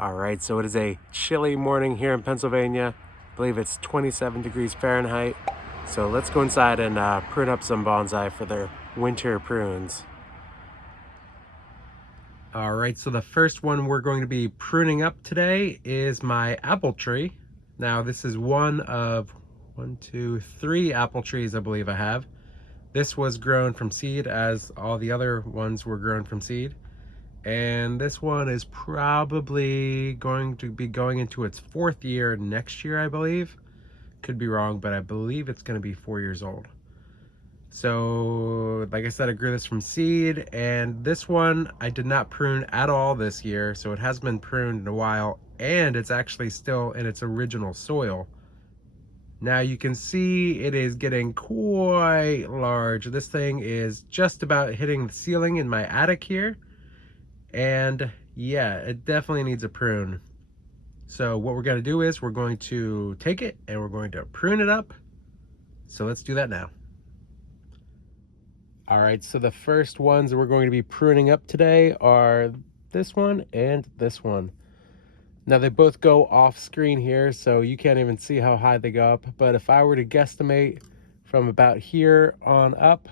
All right, so it is a chilly morning here in Pennsylvania. I believe it's 27 degrees Fahrenheit. So let's go inside and prune up some bonsai for their winter prunes. All right, so the first one we're going to be pruning up today is my apple tree. Now this is one of 3 apple trees I believe I have. This was grown from seed as all the other ones were grown from seed. And this one is probably going to be going into its 4th year next year, I believe. Could be wrong, but I believe it's going to be 4 years old. So, like I said, I grew this from seed, and this one I did not prune at all this year, so it has been pruned in a while, and it's actually still in its original soil. Now you can see it is getting quite large. This thing is just about hitting the ceiling in my attic here. And yeah, it definitely needs a prune. So what we're going to do is we're going to take it and we're going to prune it up. So let's do that now. All right, so the first ones that we're going to be pruning up today are this one and this one. Now they both go off screen here, so you can't even see how high they go up. But if I were to guesstimate from about here on up,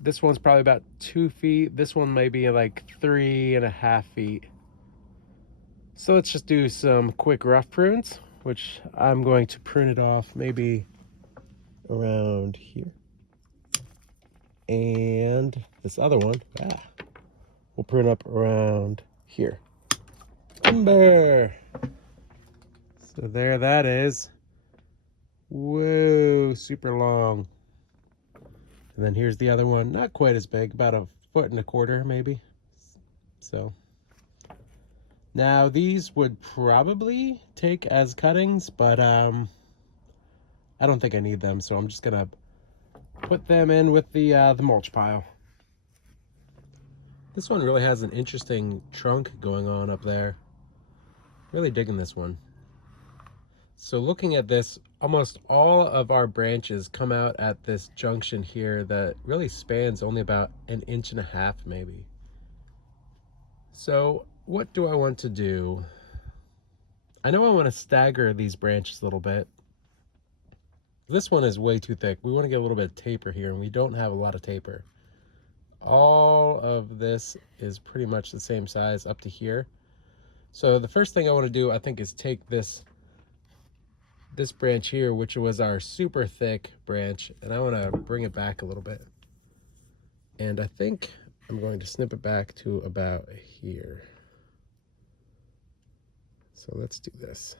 this one's probably about 2 feet. This one may be like 3.5 feet. So let's just do some quick rough prunes, which I'm going to prune it off maybe around here. And this other one, we'll prune up around here. Timber! So there that is. Whoa, super long. And then here's the other one, not quite as big, about 1.25 feet maybe. So now these would probably take as cuttings, but I don't think I need them, so I'm just gonna put them in with the mulch pile. This one really has an interesting trunk going on up there. Really digging this one. So looking at this, almost all of our branches come out at this junction here that really spans only about 1.5 inches maybe. So what do I want to do? I know I want to stagger these branches a little bit. This one is way too thick. We want to get a little bit of taper here, and we don't have a lot of taper. All of this is pretty much the same size up to here. So the first thing I want to do, I think, is take this branch here, which was our super thick branch, and I want to bring it back a little bit. And I think I'm going to snip it back to about here. So let's do this.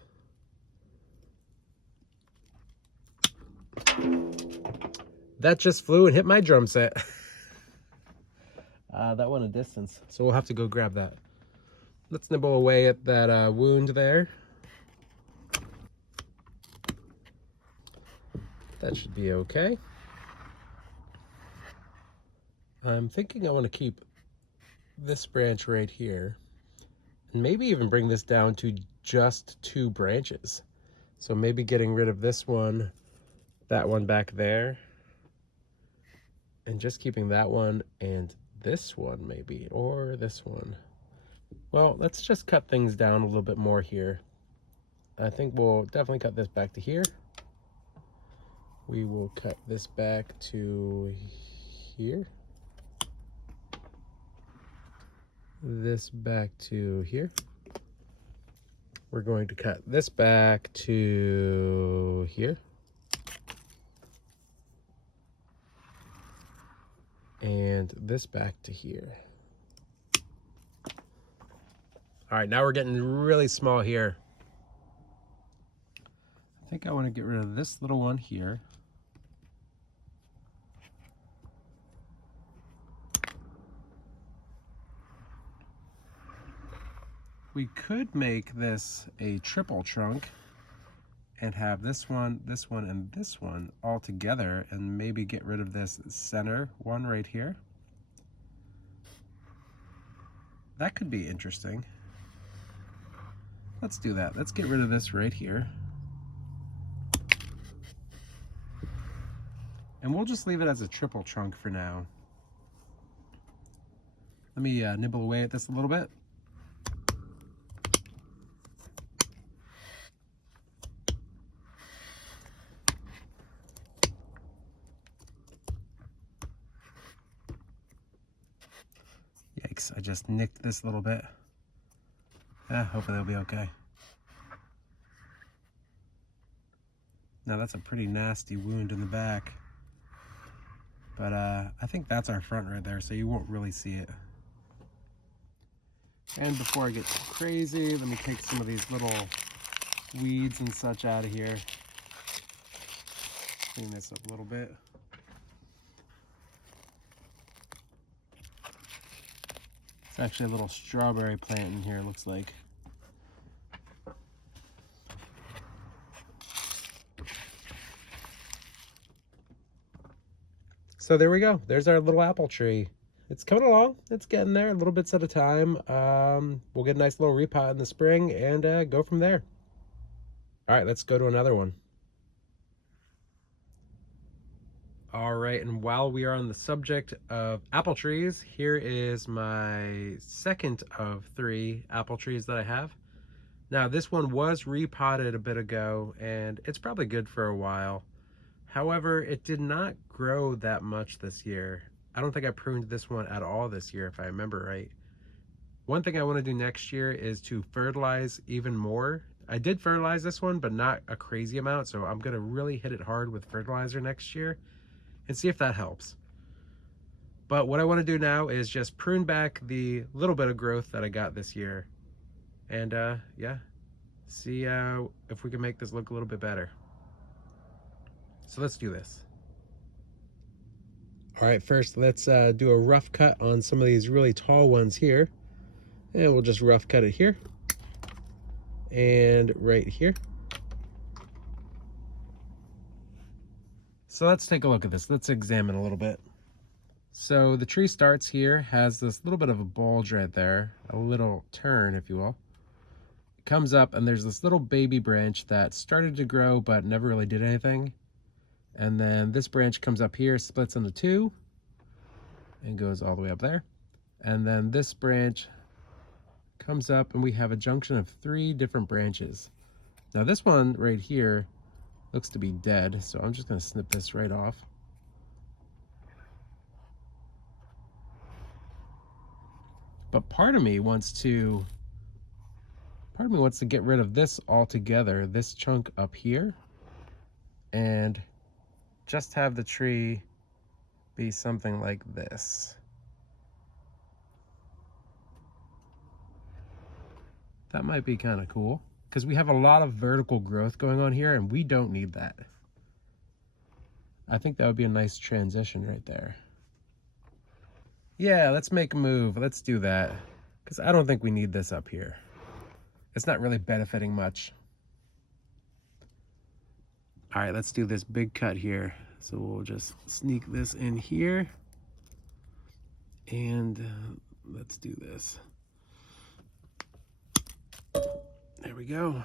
That just flew and hit my drum set. That went a distance, so we'll have to go grab that. Let's nibble away at that wound there. That should be okay. I'm thinking I want to keep this branch right here, and maybe even bring this down to just 2 branches. So maybe getting rid of this one, that one back there, and just keeping that one and this one maybe, or this one. Well, let's just cut things down a little bit more here. I think we'll definitely cut this back to here. We will cut this back to here. This back to here. We're going to cut this back to here. And this back to here. All right, now we're getting really small here. I think I want to get rid of this little one here. We could make this a triple trunk and have this one, and this one all together, and maybe get rid of this center one right here. That could be interesting. Let's do that. Let's get rid of this right here. And we'll just leave it as a triple trunk for now. Let me nibble away at this a little bit. Oops, I just nicked this a little bit. Hopefully they'll be okay. Now that's a pretty nasty wound in the back. But I think that's our front right there, so you won't really see it. And before I get too crazy, let me take some of these little weeds and such out of here. Clean this up a little bit. It's actually a little strawberry plant in here, it looks like. So there we go. There's our little apple tree. It's coming along. It's getting there, little bits at a time. We'll get a nice little repot in the spring and go from there. All right, let's go to another one. All right, and while we are on the subject of apple trees, here is my second of 3 apple trees that I have. Now, this one was repotted a bit ago, and it's probably good for a while. However, it did not grow that much this year. I don't think I pruned this one at all this year, if I remember right. One thing I want to do next year is to fertilize even more. I did fertilize this one, but not a crazy amount, so I'm going to really hit it hard with fertilizer next year and see if that helps. But what I want to do now is just prune back the little bit of growth that I got this year. And yeah, see if we can make this look a little bit better. So let's do this. All right, first let's do a rough cut on some of these really tall ones here. And we'll just rough cut it here. And right here. So let's take a look at this. Let's examine a little bit. So the tree starts here, has this little bit of a bulge right there, a little turn, if you will. It comes up and there's this little baby branch that started to grow but never really did anything. And then this branch comes up here, splits into 2, and goes all the way up there. And then this branch comes up and we have a junction of 3 different branches. Now this one right here looks to be dead, so I'm just going to snip this right off. But part of me wants to get rid of this altogether, this chunk up here, and just have the tree be something like this. That might be kind of cool, because we have a lot of vertical growth going on here, and we don't need that. I think that would be a nice transition right there. Yeah, let's make a move. Let's do that, because I don't think we need this up here. It's not really benefiting much. All right, let's do this big cut here. So we'll just sneak this in here. And let's do this. There we go.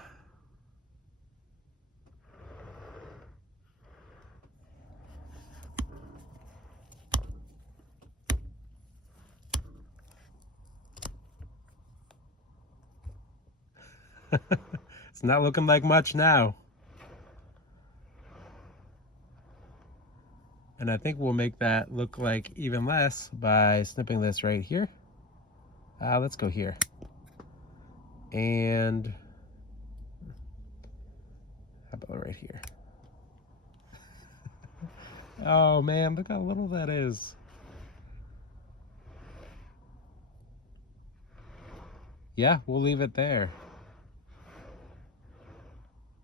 It's not looking like much now. And I think we'll make that look like even less by snipping this right here. Let's go here. And how about right here? Oh man, look how little that is. Yeah, we'll leave it there.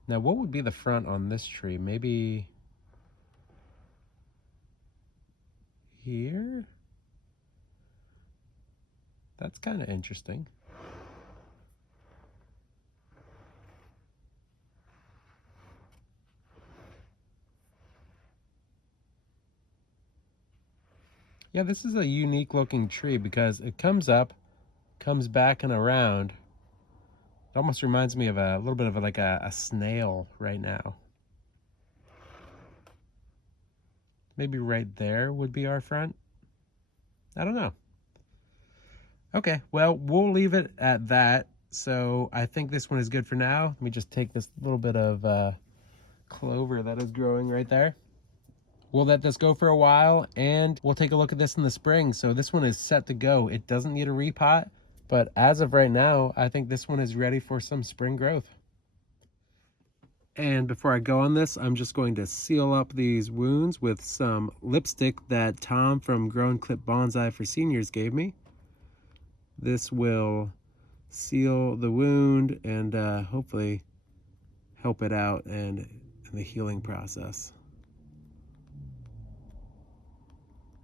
Now, what would be the front on this tree? Maybe here? That's kind of interesting. Yeah, this is a unique looking tree because it comes up, comes back and around. It almost reminds me of a little bit of like a snail right now. Maybe right there would be our front. I don't know. Okay, well, we'll leave it at that. So I think this one is good for now. Let me just take this little bit of clover that is growing right there. We'll let this go for a while and we'll take a look at this in the spring. So this one is set to go. It doesn't need a repot, but as of right now, I think this one is ready for some spring growth. And before I go on this, I'm just going to seal up these wounds with some lipstick that Tom from Grow and Clip Bonsai for Seniors gave me. This will seal the wound and hopefully help it out and in the healing process.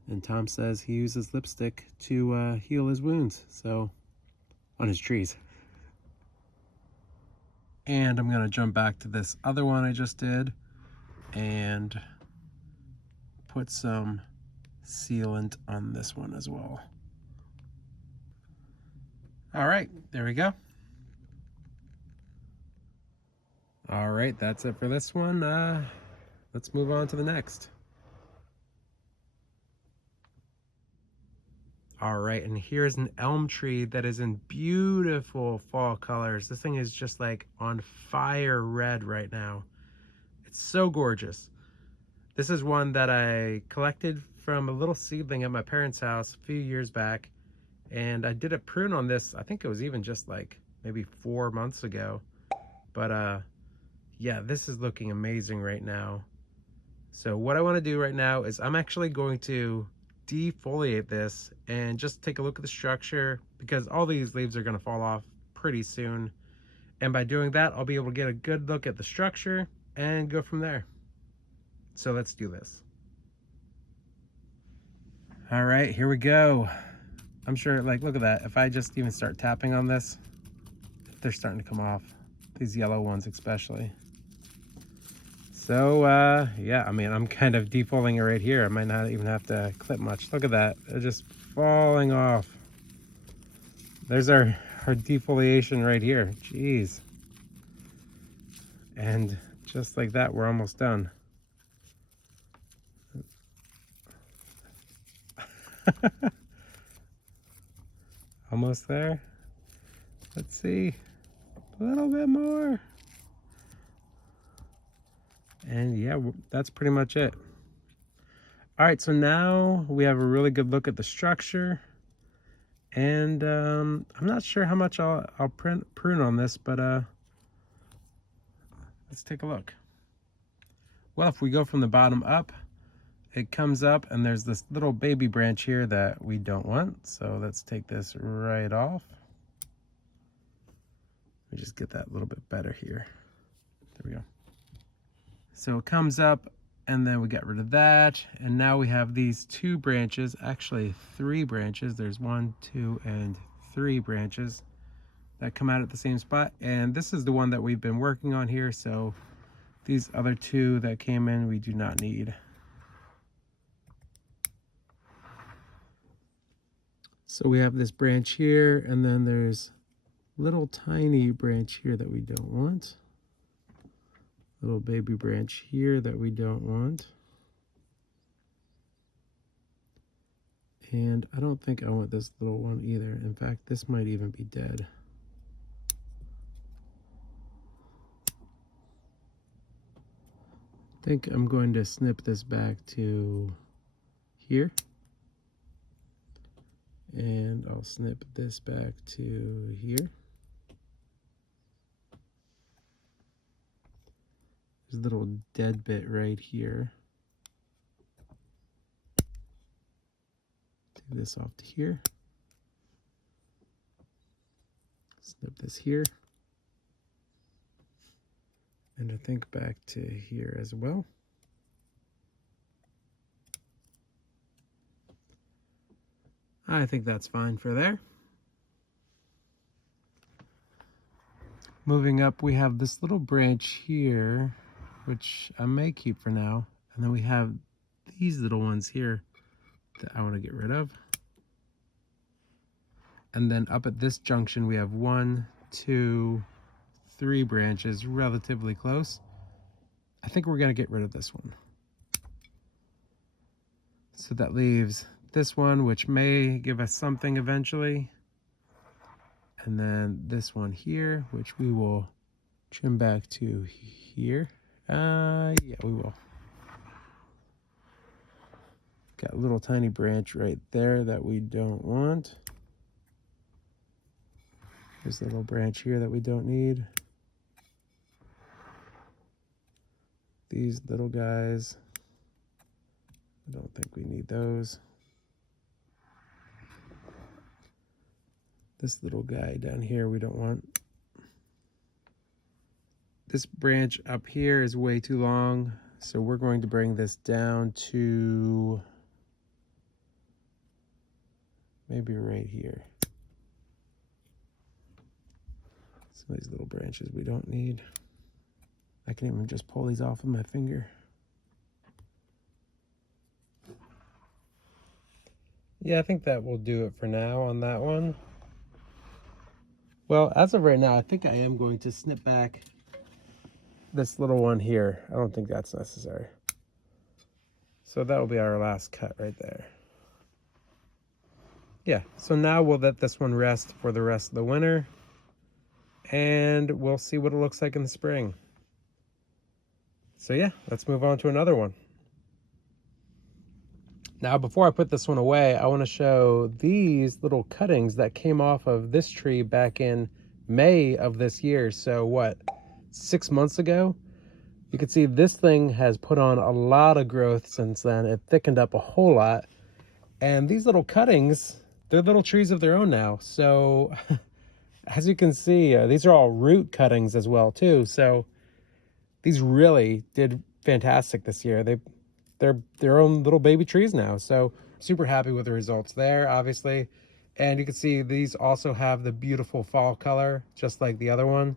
And Tom says he uses lipstick to heal his wounds, so on his trees. And I'm gonna jump back to this other one I just did and put some sealant on this one as well. All right, there we go. All right, that's it for this one. Let's move on to the next. All right, and here's an elm tree that is in beautiful fall colors. This thing is just like on fire red right now. It's so gorgeous. This is one that I collected from a little seedling at my parents' house a few years back. And I did a prune on this, I think it was even just like maybe 4 months ago. But yeah, this is looking amazing right now. So what I want to do right now is I'm actually going to defoliate this and just take a look at the structure, because all these leaves are going to fall off pretty soon. And by doing that, I'll be able to get a good look at the structure and go from there. So let's do this. All right, here we go. I'm sure, like, look at that. If I just even start tapping on this, they're starting to come off. These yellow ones especially. So, yeah, I mean, I'm kind of defoliating it right here. I might not even have to clip much. Look at that. They're just falling off. There's our defoliation right here. Jeez. And just like that, we're almost done. Almost there. Let's see. A little bit more. And yeah, that's pretty much it. All right, so now we have a really good look at the structure. And I'm not sure how much I'll prune on this, but let's take a look. Well, if we go from the bottom up, it comes up and there's this little baby branch here that we don't want. So let's take this right off. Let me just get that a little bit better here. There we go. So it comes up and then we get rid of that. And now we have these 2 branches, actually 3 branches. There's 1, 2, and 3 branches that come out at the same spot. And this is the one that we've been working on here. So these other 2 that came in, we do not need. So we have this branch here, and then there's a little tiny branch here that we don't want. Little baby branch here that we don't want. And I don't think I want this little one either. In fact, this might even be dead. I think I'm going to snip this back to here. And I'll snip this back to here. There's a little dead bit right here. Take this off to here. Snip this here. And I think back to here as well. I think that's fine for there. Moving up, we have this little branch here, which I may keep for now. And then we have these little ones here that I want to get rid of. And then up at this junction, we have 1, 2, 3 branches relatively close. I think we're going to get rid of this one. So that leaves this one, which may give us something eventually. And then this one here, which we will trim back to here. Yeah, we will. got a little tiny branch right there that we don't want. There's a little branch here that we don't need. These little guys, I don't think we need those. This little guy down here we don't want. This branch up here is way too long, so we're going to bring this down to maybe right here. Some of these little branches we don't need. I can even just pull these off with my finger. Yeah, I think that will do it for now on that one. Well, as of right now, I think I am going to snip back this little one here. I don't think that's necessary. So that will be our last cut right there. Yeah, so now we'll let this one rest for the rest of the winter, and we'll see what it looks like in the spring. So yeah, let's move on to another one. Now, before I put this one away, I want to show these little cuttings that came off of this tree back in May of this year. So what, 6 months ago? You can see this thing has put on a lot of growth since then. It thickened up a whole lot. And these little cuttings, they're little trees of their own now. So as you can see, these are all root cuttings as well too. So these really did fantastic this year. They're their own little baby trees now. So super happy with the results there, obviously. And you can see these also have the beautiful fall color, just like the other one.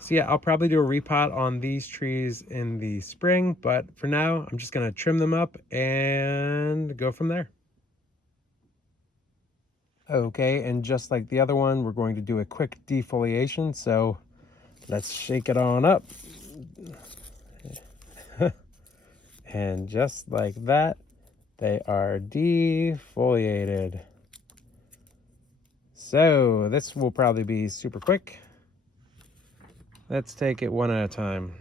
So yeah, I'll probably do a repot on these trees in the spring, but for now, I'm just gonna trim them up and go from there. Okay, and just like the other one, we're going to do a quick defoliation. So let's shake it on up. And just like that, they are defoliated. So this will probably be super quick. Let's take it one at a time.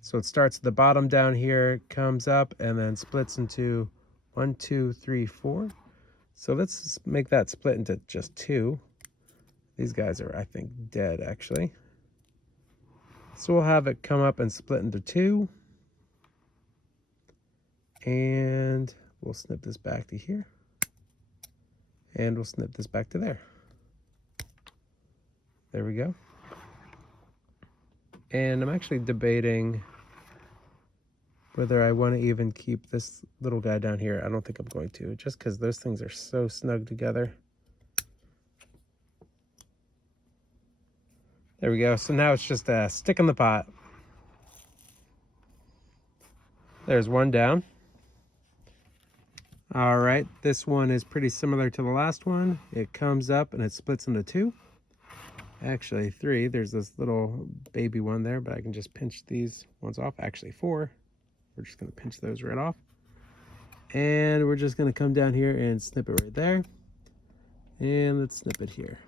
So it starts at the bottom down here, comes up, and then splits into 1, 2, 3, 4. So let's make that split into just 2. These guys are, I think, dead actually. So we'll have it come up and split into 2. And we'll snip this back to here. And we'll snip this back to there. There we go. And I'm actually debating whether I want to even keep this little guy down here. I don't think I'm going to, just because those things are so snug together. There we go. So now it's just a stick in the pot. There's one down. All right, this one is pretty similar to the last one. It comes up and it splits into 2. Actually 3. There's this little baby one there, but I can just pinch these ones off. Actually 4. We're just gonna pinch those right off. And we're just gonna come down here and snip it right there. And let's snip it here.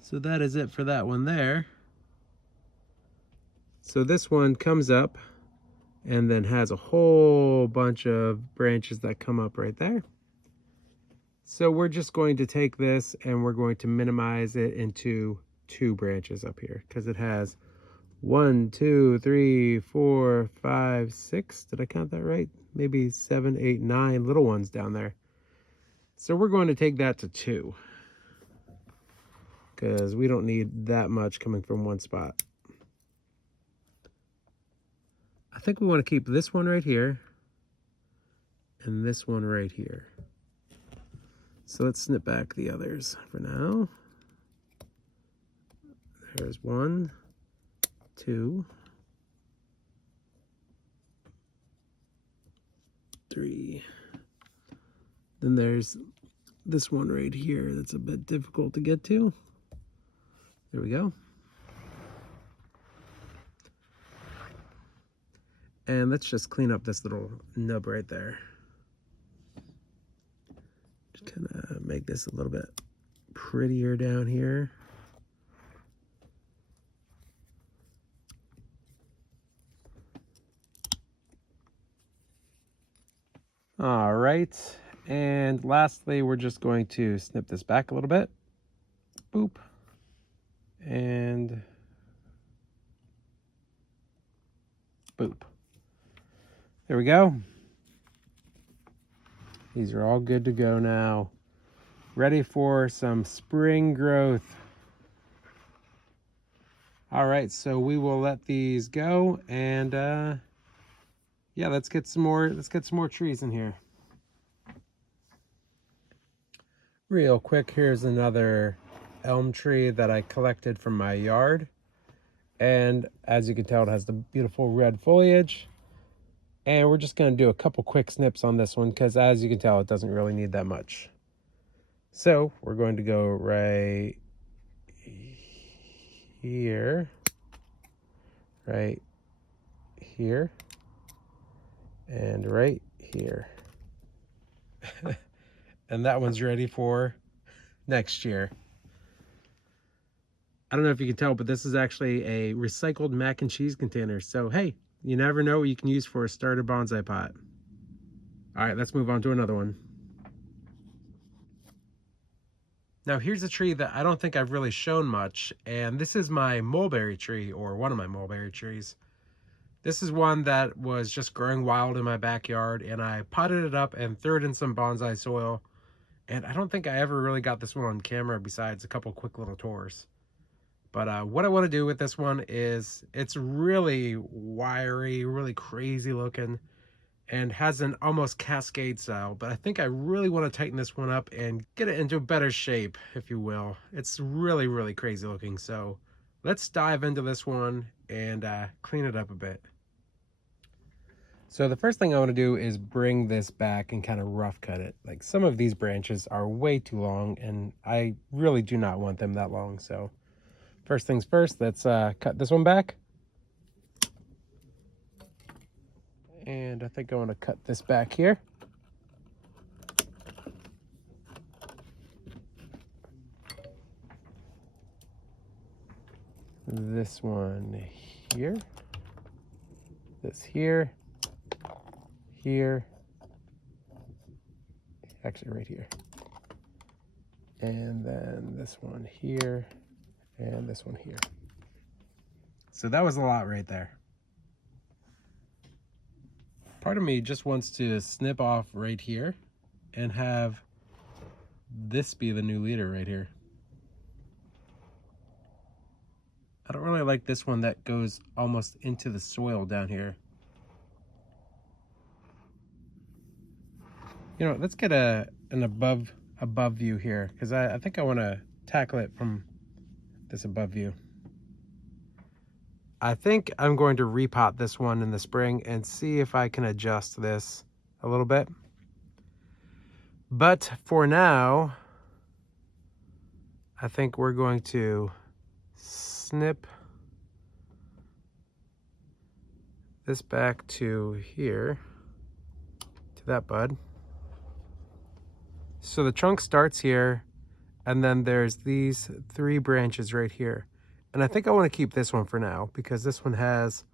So that is it for that one there. So this one comes up and then has a whole bunch of branches that come up right there. So we're just going to take this and we're going to minimize it into 2 branches up here, because it has 1, 2, 3, 4, 5, 6. Did I count that right? Maybe 7, 8, 9 little ones down there. So we're going to take that to 2, because we don't need that much coming from one spot. I think we want to keep this one right here and this one right here. So let's snip back the others for now. There's 1, 2, 3. Then there's this one right here that's a bit difficult to get to. There we go. And let's just clean up this little nub right there. Just kind of make this a little bit prettier down here. All right, and lastly, we're just going to snip this back a little bit. Boop. And boop. There we go. These are all good to go now. Ready for some spring growth. All right, so we will let these go, and yeah, let's get some more trees in here. Real quick, here's another elm tree that I collected from my yard. And as you can tell, it has the beautiful red foliage. And we're just going to do a couple quick snips on this one because as you can tell, it doesn't really need that much. So we're going to go right here, right here, and right here. And that one's ready for next year. I don't know if you can tell, but this is actually a recycled mac and cheese container. So, hey, you never know what you can use for a starter bonsai pot. All right, let's move on to another one. Now, here's a tree that I don't think I've really shown much, and this is my mulberry tree, or one of my mulberry trees. This is one that was just growing wild in my backyard, and I potted it up and threw it in some bonsai soil. And I don't think I ever really got this one on camera besides a couple quick little tours. But what I want to do with this one is it's really wiry, really crazy looking, and has an almost cascade style. But I think I really want to tighten this one up and get it into better shape, if you will. It's really, really crazy looking. So let's dive into this one and clean it up a bit. So the first thing I want to do is bring this back and kind of rough cut it. Like some of these branches are way too long and I really do not want them that long. So first things first, let's cut this one back. And I think I want to cut this back here. This one here. This here. Here. Actually right here. And then this one here. And this one here. So that was a lot right there. Part of me just wants to snip off right here and have this be the new leader right here. I don't really like this one that goes almost into the soil down here. You know, let's get an above view here because I think I want to tackle it from this above view. I think I'm going to repot this one in the spring and see if I can adjust this a little bit. But for now, I think we're going to snip this back to here, to that bud. So the trunk starts here, and then there's these 3 branches right here. And I think I want to keep this one for now because this one has,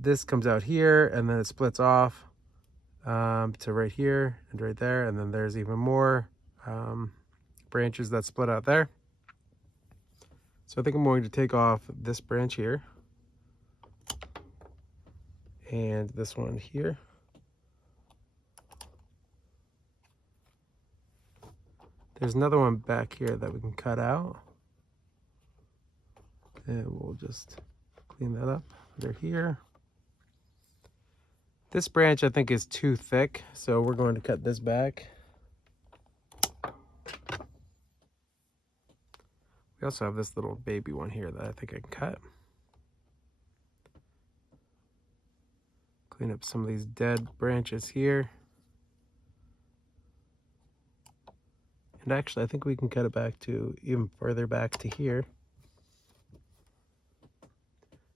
this comes out here and then it splits off to right here and right there. And then there's even more branches that split out there. So I think I'm going to take off this branch here and this one here. There's another one back here that we can cut out. And we'll just clean that up under here. This branch I think is too thick, so we're going to cut this back. We also have this little baby one here that I think I can cut. Clean up some of these dead branches here. And actually I think we can cut it back to even further back to here.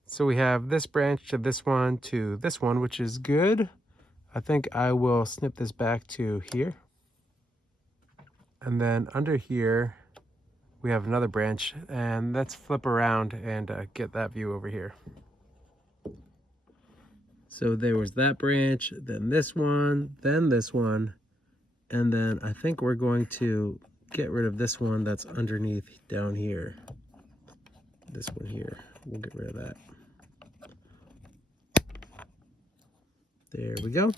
So we have this branch to this one, which is good. I think I will snip this back to here. And then under here, we have another branch, and let's flip around and get that view over here. So there was that branch, then this one, then this one, and then I think we're going to get rid of this one that's underneath down here. This one here, we'll get rid of that. There we go.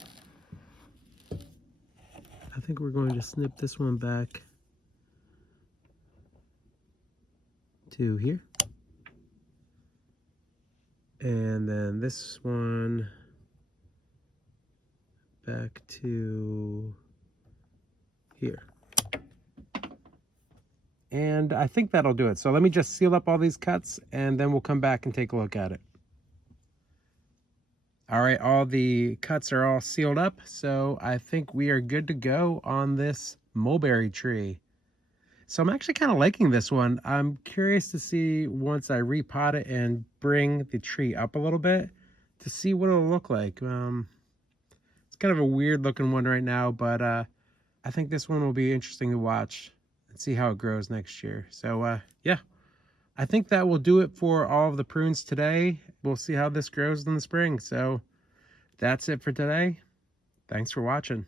I think we're going to snip this one back to here. And then this one back to here. And I think that'll do it. So let me just seal up all these cuts and then we'll come back and take a look at it. All right, all the cuts are all sealed up. So I think we are good to go on this mulberry tree. So I'm actually kind of liking this one. I'm curious to see once I repot it and bring the tree up a little bit to see what it'll look like. It's kind of a weird looking one right now, but I think this one will be interesting to watch and see how it grows next year. So yeah, I think that will do it for all of the prunes today. We'll see how this grows in the spring. So that's it for today. Thanks for watching.